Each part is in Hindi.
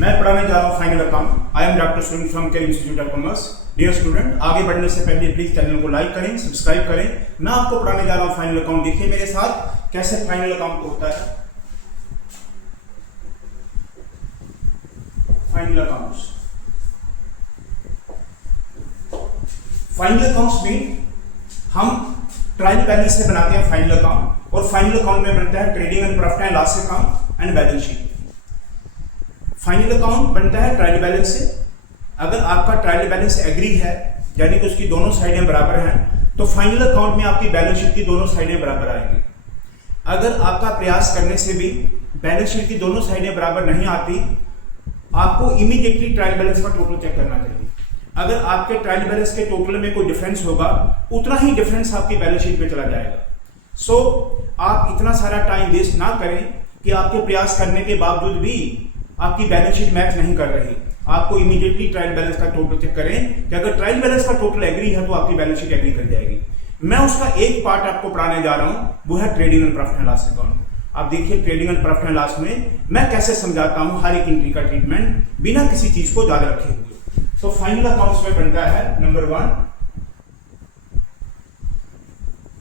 मैं पढ़ाने जा रहा हूँ final account. I am doctor student from care institute of commerce. Dear student, आगे बढ़ने से पहले प्लीज चैनल को लाइक करें, सब्सक्राइब करें। मैं आपको पढ़ाने जा रहा हूँ फाइनल अकाउंट। देखिए मेरे साथ कैसे फाइनल अकाउंट होता है। फाइनल अकाउंट्स, फाइनल अकाउंट्स में हम ट्रायल बैलेंस से बनाते हैं फाइनल अकाउंट, और फाइनल अकाउंट में बनता है trading and profit and loss account and balance sheet. Final account बनता है ट्रायल बैलेंस से। अगर आपका ट्रायल बैलेंस एग्री है, यानी कि उसकी दोनों साइडें बराबर हैं, तो फाइनल अकाउंट में आपकी बैलेंस शीट की दोनों साइडें बराबर आएंगी। अगर आपका प्रयास करने से भी बैलेंस शीट की दोनों साइडें बराबर नहीं आती, आपको इमीडिएटली ट्रायल बैलेंस का टोटल चेक करना चाहिए। अगर आपके ट्रायल बैलेंस के टोटल में कोई डिफरेंस होगा, उतना ही डिफरेंस आपकी बैलेंस शीट में चला जाएगा। सो आप इतना सारा टाइम वेस्ट ना करें कि आपके प्रयास करने के बावजूद भी आपकी बैलेंस शीट मैच नहीं कर रही। आपको इमीडिएटली ट्रायल बैलेंस का टोटल चेक करें कि अगर ट्रायल बैलेंस का टोटल एग्री है तो आपकी बैलेंस शीट एग्री कर जाएगी। मैं उसका एक पार्ट आपको पढ़ाने जा रहा हूं, वो है trading and profit and loss account. आप देखिए trading and profit and loss में मैं कैसे समझाता हूं हर एक एंट्री का ट्रीटमेंट बिना किसी चीज को याद रखे हुए। तो फाइनल अकाउंट्स में बनता है number 1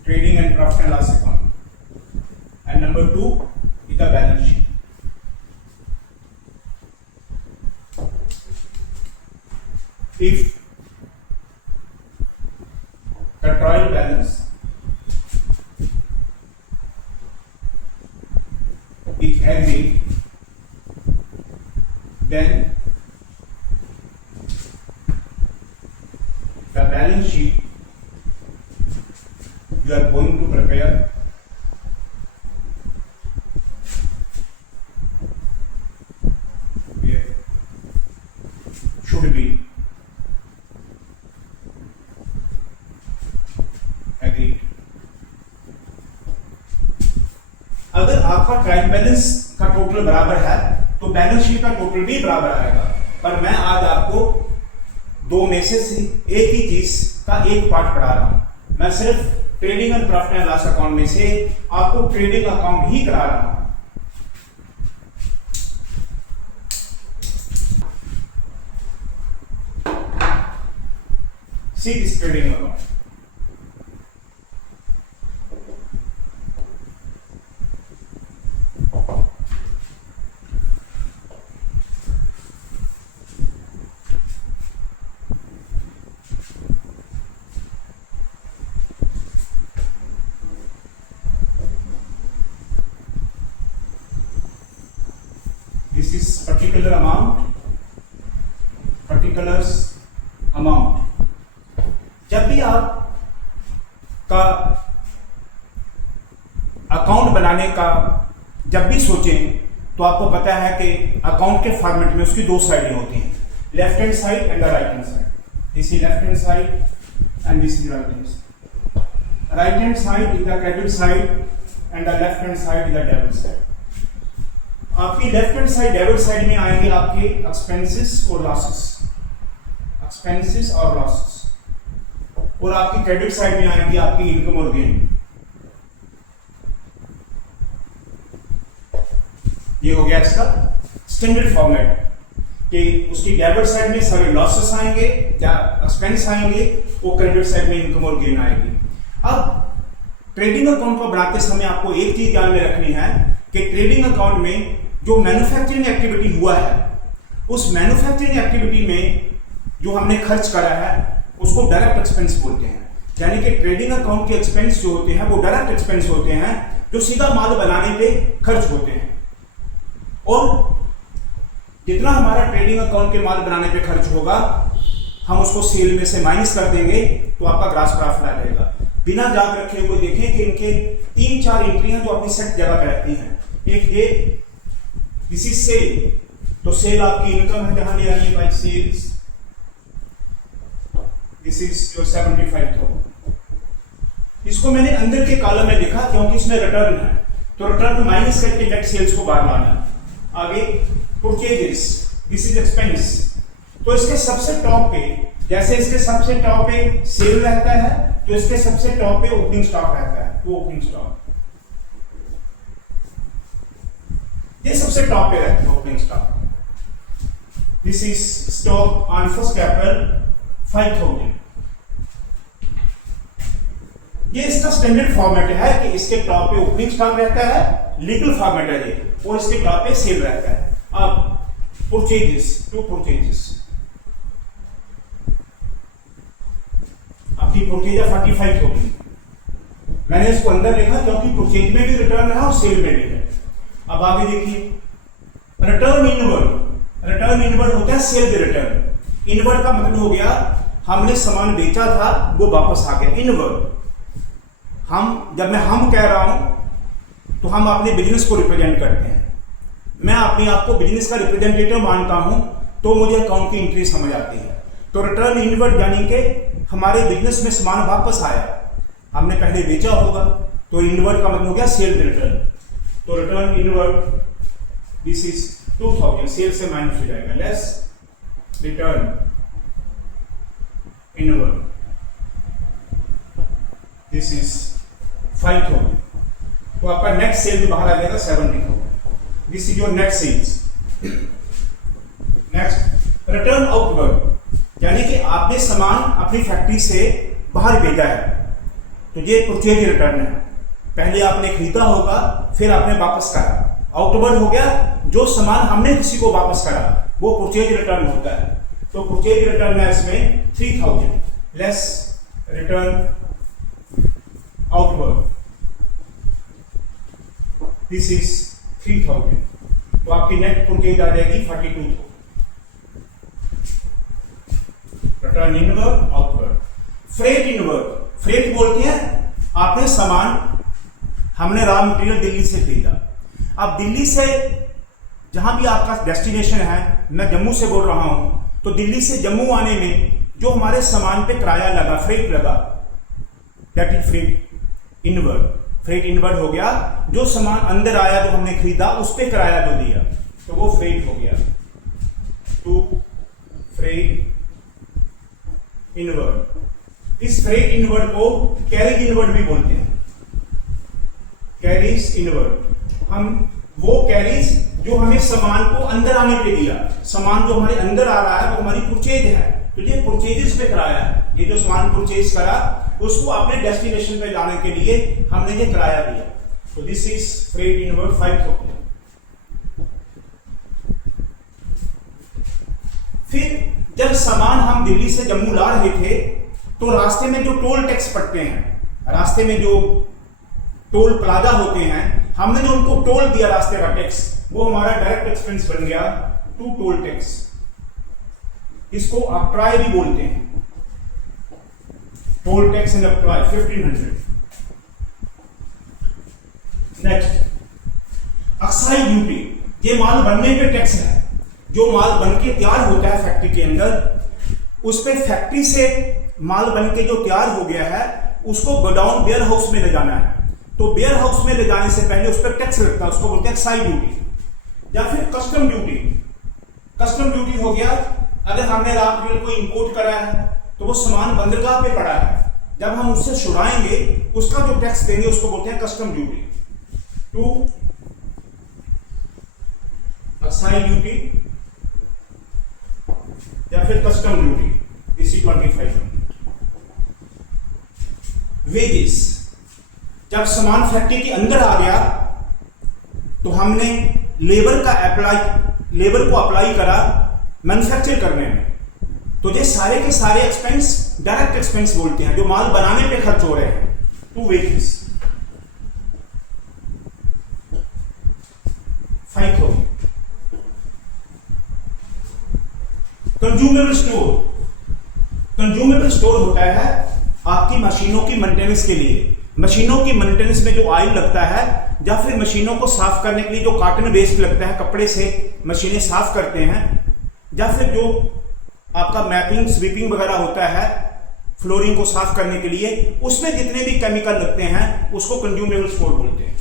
trading and profit and loss account and number 2 is the balance sheet. If the trial balance is agreed, then the balance sheet you are going to prepare should be agreed। अगर आपका ट्रायल बैलेंस का टोटल बराबर है तो बैलेंस शीट का टोटल भी बराबर आएगा। पर मैं आज आपको दो में से एक ही चीज का एक पार्ट पढ़ा रहा हूं। मैं सिर्फ trading and profit and loss account में से आपको ट्रेडिंग अकाउंट ही करा रहा हूं। See this trading account. This is particular amount, particulars amount। जब भी आप का अकाउंट बनाने का जब भी सोचें तो आपको पता है कि अकाउंट के फॉर्मेट में उसकी दो साइडें होती हैं, left hand side and the right hand side. This is left hand side and this is right hand side. Right hand side is the credit side and the left hand side is the debit side. आपकी left hand side debit side में आएंगे आपके एक्सपेंसेस और लॉसेस, एक्सपेंसेस और लॉसेस, और आपकी क्रेडिट साइड में आएंगी आपकी इनकम और गेन। ये हो गया इसका स्टैंडर्ड फॉर्मेट कि उसकी डेबिट साइड में सारे लॉसेस आएंगे या एक्सपेंस आएंगे, वो क्रेडिट साइड में इनकम और गेन आएगी। अब ट्रेडिंग अकाउंट को बनाते समय आपको एक चीज ध्यान में रखनी है कि ट्रेडिंग अकाउंट में जो मैन्युफैक्चरिंग एक्टिविटी हुआ है, उस मैन्युफैक्चरिंग एक्टिविटी में जो हमने खर्च करा है उसको डायरेक्ट एक्सपेंस बोलते हैं। यानी कि ट्रेडिंग अकाउंट के एक्सपेंस जो होते हैं वो डायरेक्ट एक्सपेंस होते हैं, जो सीधा माल बनाने पे खर्च होते हैं। और जितना हमारा ट्रेडिंग अकाउंट के माल बनाने पे खर्च होगा, हम उसको सेल में से माइनस कर देंगे तो आपका ग्रॉस प्रॉफिट आ जाएगा। बिना याद रखे हुए देखें कि इनके 3-4 एंट्रियां जो अपनी सेट जगह पर रहती हैं। एक ये दिस इज सेल, तो सेल आपकी इनकम है, जहां ले आइए by sales. This is your 75,000। इसको मैंने अंदर के कॉलम में लिखा क्योंकि इसमें रिटर्न है, तो रिटर्न माइनस करके नेट सेल्स को बाहर लाना। आगे परचेजेस, दिस इज एक्सपेंस। तो इसके सबसे टॉप पे, जैसे इसके सबसे टॉप पे सेल रहता है, तो इसके सबसे टॉप पे ओपनिंग स्टॉक रहता है, तो ओपनिंग स्टॉक ये सबसे टॉप पे रहता है, opening stock. This is stock on 1 अप्रैल 5000। ये इसका स्टैंडर्ड फॉर्मेट है कि इसके टॉप पे ओपनिंग स्टॉक रहता है, लीगल फॉर्मेट है ये, और इसके टॉप पे सेल रहता है। अब परचेजेस, टू परचेजेस, आपकी परचेज 45 होगी। मैंने इसको अंदर लिखा क्योंकि परचेज में भी रिटर्न है और सेल में भी है। अब आगे देखिए, रिटर्न इनवर्ड। रिटर्न इनवर्ड होता है सेल द रिटर्न। इनवर्ड का मतलब हो गया हमने सामान बेचा था वो वापस आ गया, इनवर्ड। जब मैं हम कह रहा हूं तो हम अपने बिजनेस को रिप्रेजेंट करते हैं। मैं अपने आप को बिजनेस का रिप्रेजेंटेटिव मानता हूं तो मुझे अकाउंट की एंट्री समझ आती है। तो रिटर्न इनवर्ड यानी कि हमारे बिजनेस में सामान वापस आया, हमने पहले बेचा होगा, तो इनवर्ड का मतलब हो गया सेल रिटर्न। तो return inward, this is 2000, sale से माइनस हो जाएगा, less return inward, this is 5000। तो आपका नेक्स्ट सेल भी बाहर आ जाएगा 70,000। This is your next sales. Next return outward, यानी कि आपने सामान अपनी फैक्ट्री से बाहर भेजा है, तो ये परचेज रिटर्न है। पहले आपने खरीदा होगा, फिर आपने वापस करा। आउटवर्ड हो गया जो सामान हमने किसी को वापस करा, वो परचेज रिटर्न होता है। तो परचेज रिटर्न है इसमें 3000, less return outward, this is 3000। तो आपकी नेट परचेज आ जाएगी 42,000। Return inward, outward. Freight inward, freight बोलते हैं आपने सामान, हमने रॉ मटेरियल दिल्ली से खरीदा। अब दिल्ली से जहां भी आपका डेस्टिनेशन है, मैं जम्मू से बोल रहा हूं, तो दिल्ली से जम्मू आने में जो हमारे सामान पे किराया लगा, फ्रेट लगा, that is freight inward. Freight inward हो गया जो सामान अंदर आया जो हमने खरीदा उस पे किराया जो दिया, तो वो फ्रेट हो गया। To freight inward. इस फ्रेट इनवर्ड को कैरिज इनवर्ड भी बोलते हैं, कैरिज इनवर्ड। हम वो कैरिज जो हमें सामान को अंदर आने पे दिया, सामान जो हमारे अंदर आ रहा है वो हमारी परचेज है, तो ये परचेजेस पे कराया है। ये जो सामान परचेज करा उसको अपने डेस्टिनेशन पे लाने के लिए हमने ये किराया दिया। तो दिस इज फ्रेट इनवर्ड 5000। फिर जब सामान हम दिल्ली से जम्मू ला रहे थे तो रास्ते में जो टोल टैक्स पड़ते हैं, रास्ते में जो टोल प्लाजा होते हैं, हमने जो उनको टोल दिया रास्ते का टैक्स, वो हमारा डायरेक्ट एक्सपेंस बन गया टू टोल टैक्स। इसको अप्लाई भी बोलते हैं, toll tax and apply 1500। Next excise duty, ये माल बनने पे टैक्स है। जो माल बन के तैयार होता है फैक्ट्री के अंदर, उस पे फैक्ट्री से माल बन के जो तैयार हो गया है उसको गोडाउन वेयर हाउस में ले जाना है। तो वेयर हाउस में ले जाने से पहले उस पर टैक्स लगता है, उसको बोलते हैं एक्साइज ड्यूटी। या फिर कस्टम ड्यूटी। कस्टम ड्यूटी हो गया अगर हमने रॉ मटेरियल को इंपोर्ट करा है तो वो सामान बंदरगाह पे पड़ा है, जब हम उससे छुड़ाएंगे उसका जो टैक्स देंगे उसको बोलते हैं custom duty. To excise duty या फिर कस्टम ड्यूटी, इसी 25। वेजेस, जब सामान फैक्ट्री के अंदर आ गया तो हमने लेबर को अप्लाई करा मैन्युफैक्चर करने में, तो ये सारे के सारे एक्सपेंस डायरेक्ट एक्सपेंस बोलते हैं जो माल बनाने पे खर्च हो रहे हैं। To wages 5000। Consumable store, consumable store होता है आपकी मशीनों की मेंटेनेंस के लिए। मशीनों की मेंटेनेंस में जो ऑयल लगता है या फिर मशीनों को साफ करने के लिए जो कॉटन वेस्ट लगता है, कपड़े से मशीनें साफ करते हैं, या फिर जो आपका मैपिंग स्वीपिंग वगैरह होता है फ्लोरिंग को साफ करने के लिए, उसमें जितने भी केमिकल लगते हैं उसको कंज्यूमेबल स्टोर बोलते हैं।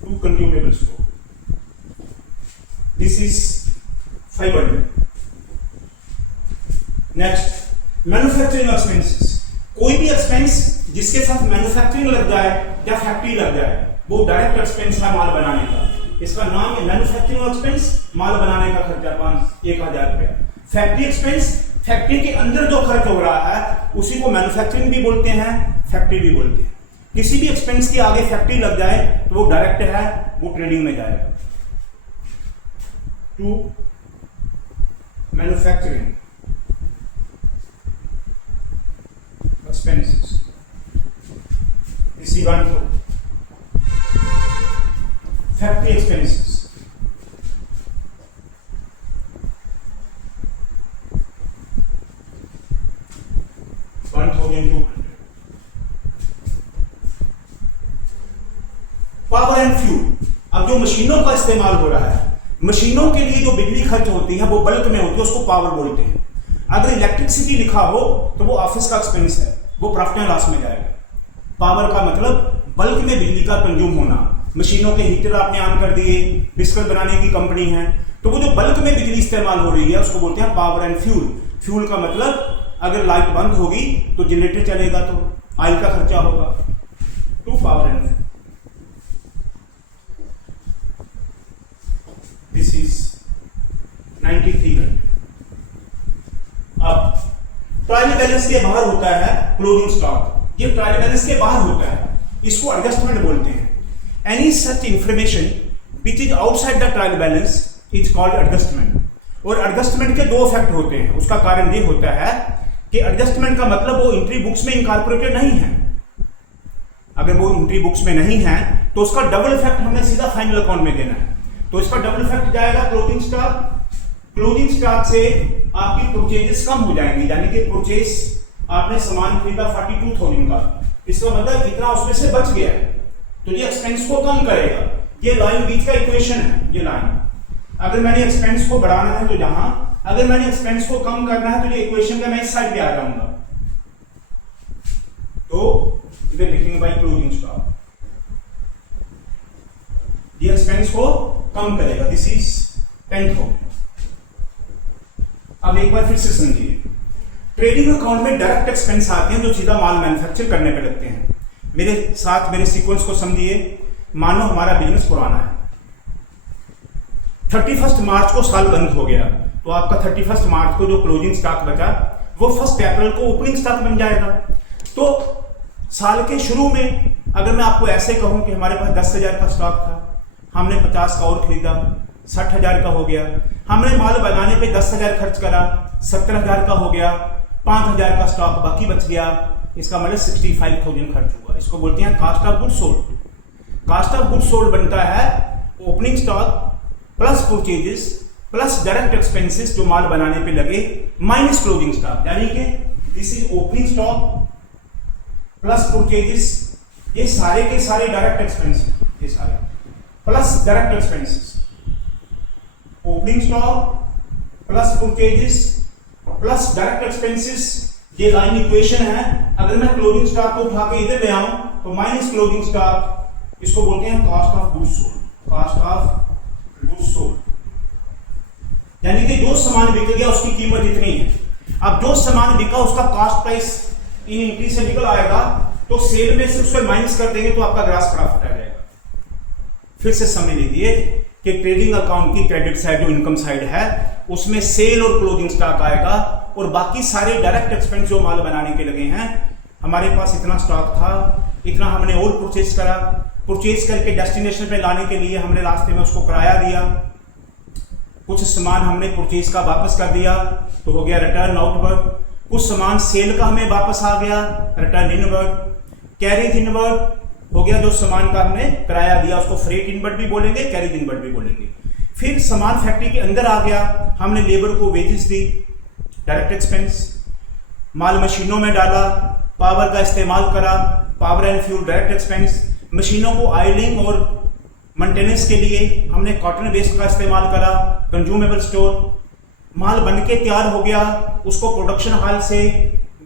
To consumable store, this is 500। Next manufacturing expenses, कोई भी एक्सपेंस जिसके साथ मैन्युफैक्चरिंग लग जाए या फैक्ट्री लग जाए वो डायरेक्ट एक्सपेंस है माल बनाने का। इसका नाम है मैन्युफैक्चरिंग एक्सपेंस, माल बनाने का खर्चा 1000 रुपया। फैक्ट्री एक्सपेंस, फैक्ट्री के अंदर जो खर्च हो रहा है उसी को मैन्युफैक्चरिंग भी बोलते हैं, फैक्ट्री भी बोलते हैं। किसी भी एक्सपेंस के आगे फैक्ट्री लग जाए तो वो डायरेक्ट है, वो ट्रेडिंग में जाएगा। टू मैन्युफैक्चरिंग expenses, इसी वन को factory expenses, power and fuel. अब जो मशीनों का इस्तेमाल हो रहा है, मशीनों के लिए जो बिजली खर्च होती है वो बल्क में होती है, उसको पावर बोलते हैं। अगर इलेक्ट्रिसिटी लिखा हो तो वो ऑफिस का एक्सपेंस है, वो प्रॉफिट एंड लॉस में जाएगा। पावर का मतलब बल्क में बिजली का कंज्यूम होना। मशीनों के हीटर आपने ऑन कर दिए, बिस्कुट बनाने की कंपनी है, तो वो जो बल्क में बिजली इस्तेमाल हो रही है उसको बोलते हैं पावर एंड फ्यूल। फ्यूल का मतलब अगर लाइट बंद होगी तो जनरेटर चलेगा तो ऑयल का खर्चा होगा। To power and fuel, this is 93 घंटे। अब ट्रायल बैलेंस के बाहर होता है क्लोजिंग स्टॉक। ये ट्रायल बैलेंस के बाहर होता है, इसको एडजस्टमेंट बोलते हैं। Any such information which is outside the trial balance is called adjustment. और एडजस्टमेंट के दो इफेक्ट होते हैं। उसका कारण ये होता है कि एडजस्टमेंट का मतलब वो एंट्री बुक्स में इनकॉर्पोरेटेड नहीं है। अगर वो एंट्री बुक्स में नहीं है तो उसका डबल इफेक्ट हमें सीधा फाइनल अकाउंट में देना है। तो इसका डबल इफेक्ट जाएगा क्लोजिंग स्टॉक। क्लोजिंग स्टॉक से आपकी परचेजेस कम हो जाएंगी, यानी कि परचेज आपने सामान खरीदा 42,000 का, इसका मतलब इतना उसमें से बच गया है, तो ये एक्सपेंस को कम करेगा। ये लाइन बीच का इक्वेशन है। ये लाइन अगर मैंने एक्सपेंस को बढ़ाना है तो जहां, अगर मैंने एक्सपेंस को कम करना है तो ये इक्वेशन का मैं इस साइड पे आ जाऊंगा, तो इधर लिखेंगे बाय क्लोजिंग स्टॉक। ये एक्सपेंस को कम करेगा। This is 10th। अब एक बार फिर से समझिए, ट्रेडिंग अकाउंट में डायरेक्ट एक्सपेंस आते हैं जो सीधा माल मैन्युफैक्चर करने पे लगते हैं। मेरे साथ मेरे सीक्वेंस को समझिए। मानो हमारा बिजनेस पुराना है, 31 मार्च को साल बंद हो गया, तो आपका 31 मार्च को जो क्लोजिंग स्टॉक बचा वो 1 अप्रैल को ओपनिंग स्टॉक बन जाएगा। तो साल के शुरू में अगर मैं आपको ऐसे कहूं कि हमारे पास 10,000 का स्टॉक था, हमने 50 का और खरीदा, 60,000 का हो गया। हमने माल बनाने पे 10,000 खर्च करा, 17,000 का हो गया, 5,000 का स्टॉक बाकी बच गया, इसका मतलब 65,000 खर्च हुआ। इसको बोलते हैं cost of goods sold. Cost of goods sold बनता है opening stock plus purchases plus direct expenses जो माल बनाने पे लगे माइनस क्लोजिंग स्टॉक, यानी कि this is opening stock plus purchases, ये सारे के सारे डायरेक्ट एक्सपेंस, ये सारे plus direct expenses. Opening stock plus purchases plus direct expenses, ये लाइन इक्वेशन है। अगर मैं क्लोजिंग स्टॉक को उठा के इधर ले आऊं तो माइनस क्लोजिंग स्टॉक, इसको बोलते हैं cost of goods sold. Cost of goods sold यानी कि जो सामान बिक गया उसकी कीमत इतनी है। अब जो सामान बिका उसका कॉस्ट प्राइस इन एंट्री से निकल आएगा, तो सेल में से उसको माइनस कर देंगे तो आपका ग्रॉस प्रॉफिट आ जाएगा। फिर से समझ लीजिए कि ट्रेडिंग अकाउंट की क्रेडिट साइड जो इनकम साइड है उसमें सेल और क्लोजिंग स्टॉक आएगा, और बाकी सारे डायरेक्ट एक्सपेंस जो माल बनाने के लगे हैं, हमारे पास इतना स्टॉक था, इतना हमने और परचेज करा, परचेज करके डेस्टिनेशन पे लाने के लिए हमने रास्ते में उसको किराया दिया, कुछ सामान हमने परचेज का वापस कर दिया तो हो गया रिटर्न आउटवर्ड, कुछ सामान सेल का हमें वापस आ गया रिटर्न इनवर्ड, कैरेज इनवर्ड हो गया जो सामान का हमने किराया दिया उसको फ्रेट इनवर्ड भी बोलेंगे, कैरेज इनवर्ड भी बोलेंगे। फिर सामान फैक्ट्री के अंदर आ गया, हमने लेबर को वेजेस दी, डायरेक्ट एक्सपेंस, माल मशीनों में डाला, पावर का इस्तेमाल करा, power and fuel direct expense, मशीनों को ऑयलिंग और मेंटेनेंस के लिए हमने कॉटन वेस्ट का इस्तेमाल करा, कंज्यूमेबल स्टोर, माल बन के तैयार हो गया, उसको प्रोडक्शन हॉल से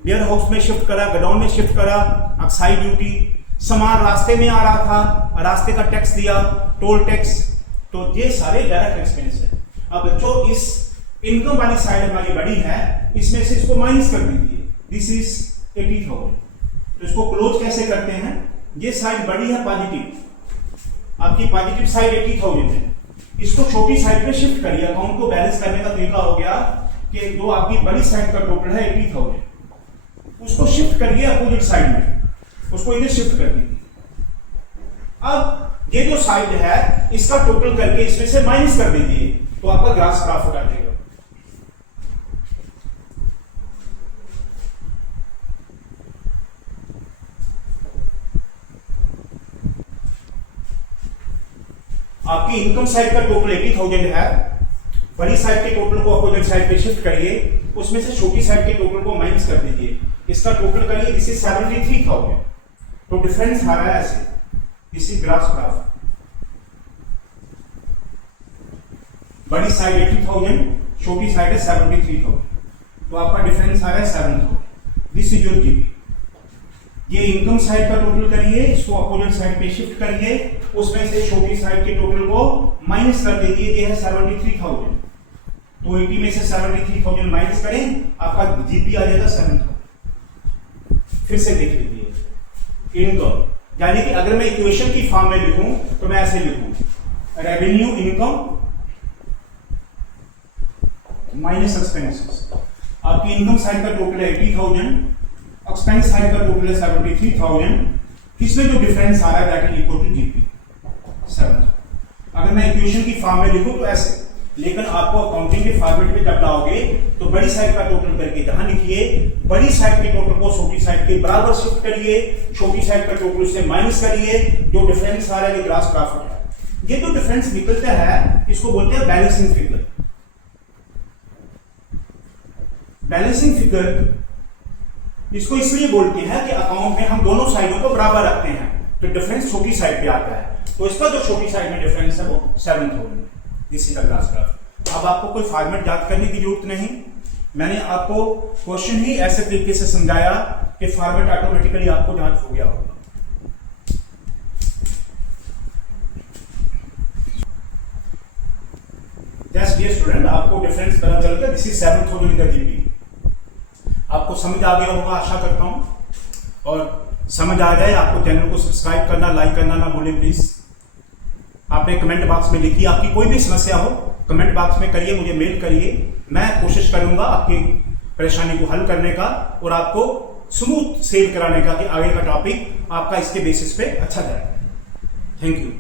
वेयर हाउस में शिफ्ट करा, गोडाउन में शिफ्ट करा, एक्साइज ड्यूटी, सामान रास्ते में आ रहा था, रास्ते का टैक्स दिया, टोल टैक्स, तो ये सारे डायरेक्ट एक्सपेंस है। अब जो इस इनकम वाली साइड हमारी बड़ी है, इसमें से इसको माइनस कर दीजिए, दिस इज 80,000। तो इसको क्लोज कैसे करते हैं, ये साइड बड़ी है पॉजिटिव, आपकी पॉजिटिव साइड 80,000 है, इसको छोटी साइड पे शिफ्ट करिए। अकाउंट को बैलेंस करने का तरीका हो गया कि जो आपकी बड़ी साइड का टोटल है 80,000, उसको शिफ्ट करिए अपोजिट साइड में, उसको इधर शिफ्ट कर दीजिए। अब ये जो साइड है इसका टोटल करके इसमें से माइनस कर दीजिए, तो आपका ग्रास प्रॉफिट आ जाएगा। आपकी इनकम साइड का टोटल 80,000 है, बड़ी साइड के टोटल को अपोजिट साइड पे शिफ्ट करिए, उसमें से छोटी साइड के टोटल को माइनस कर दीजिए, इसका टोटल करिए, दिस इज 73,000। तो डिफरेंस आ रहा है ऐसे, दिस इज ग्रास प्रॉफिट। बड़ी साइड 80,000, छोटी साइड है 73,000, तो आपका डिफरेंस आ रहा है 7,000। This is your GP. ये इनकम साइड का टोटल करिए, इसको अपोजिट साइड पे शिफ्ट करिए, उसमें से छोटी साइड के टोटल को माइनस कर दीजिए, ये है 73,000। तो 80 में से 73,000 माइनस करें, आपका जीपी आ जाएगा 7,000। फिर से देख लीजिए, इनकम यानी कि अगर मैं इक्वेशन की फॉर्म में लिखूं तो मैं ऐसे लिखूं, रेवेन्यू इनकम माइनस एक्सपेंसेस। आपकी इनकम साइड का टोटल है 80,000, एक्सपेंस साइड का टोटल है 73,000, इसमें जो डिफरेंस आ रहा है that is equal to GP 7। अगर मैं इक्वेशन की फॉर्म में लिखूं तो ऐसे, लेकिन आपको अकाउंटिंग के फॉर्मेट में जब लाओगे तो बड़ी साइड का टोटल करके जहां लिखिए, बड़ी साइड के टोटल को छोटी साइड के बराबर शिफ्ट करिए, छोटी साइड का टोटल से माइनस करिए, जो डिफरेंस आ रहा है ये ग्रास प्रॉफिट है। ये जो डिफरेंस निकलता है इसको बोलते हैं बैलेंसिंग फिगर। बैलेंसिंग फिगर इसको इसलिए बोलते हैं कि अकाउंट में हम दोनों साइडों को बराबर रखते हैं, तो डिफरेंस छोटी साइड पे आता है, तो इसका जो छोटी साइड में डिफरेंस है वो 7,000। This is the grass profit. अब आपको कोई फॉर्मेट याद करने की जरूरत नहीं, मैंने आपको क्वेश्चन ही ऐसे तरीके से समझाया कि फॉर्मेट ऑटोमेटिकली आपको याद हो गया होगा। जस्ट डियर स्टूडेंट, आपको डिफरेंस पता चल गया, दिस इज 7,000 इधर जीपी। आपको समझ आ गया होगा आशा करता हूं, और समझ आ जाए आपको चैनल को सब्सक्राइब करना, लाइक करना ना भूलें प्लीज। आपने कमेंट बॉक्स में लिखिए, आपकी कोई भी समस्या हो कमेंट बॉक्स में करिए, मुझे मेल करिए, मैं कोशिश करूंगा आपकी परेशानी को हल करने का और आपको स्मूथ सेल कराने का कि आगे का टॉपिक आपका इसके बेसिस पे अच्छा जाए। Thank you.